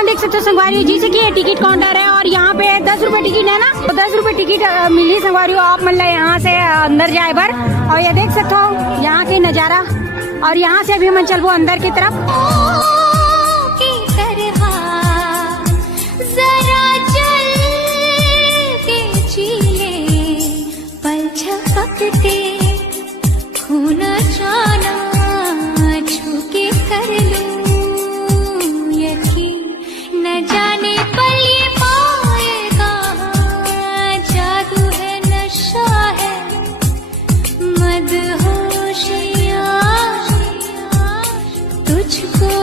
अपन देख सकते हो संगवारी जी से कि ये टिकट काउंटर है और यहाँ पे 10 रुपए टिकट है ना, तो 10 रुपए टिकट मिली संगवारी आप मतलब यहाँ से अंदर जाए बर। और ये देख सकते हो यहाँ के नजारा, और यहाँ से अभी हम चलबो अंदर की तरफ। तुझको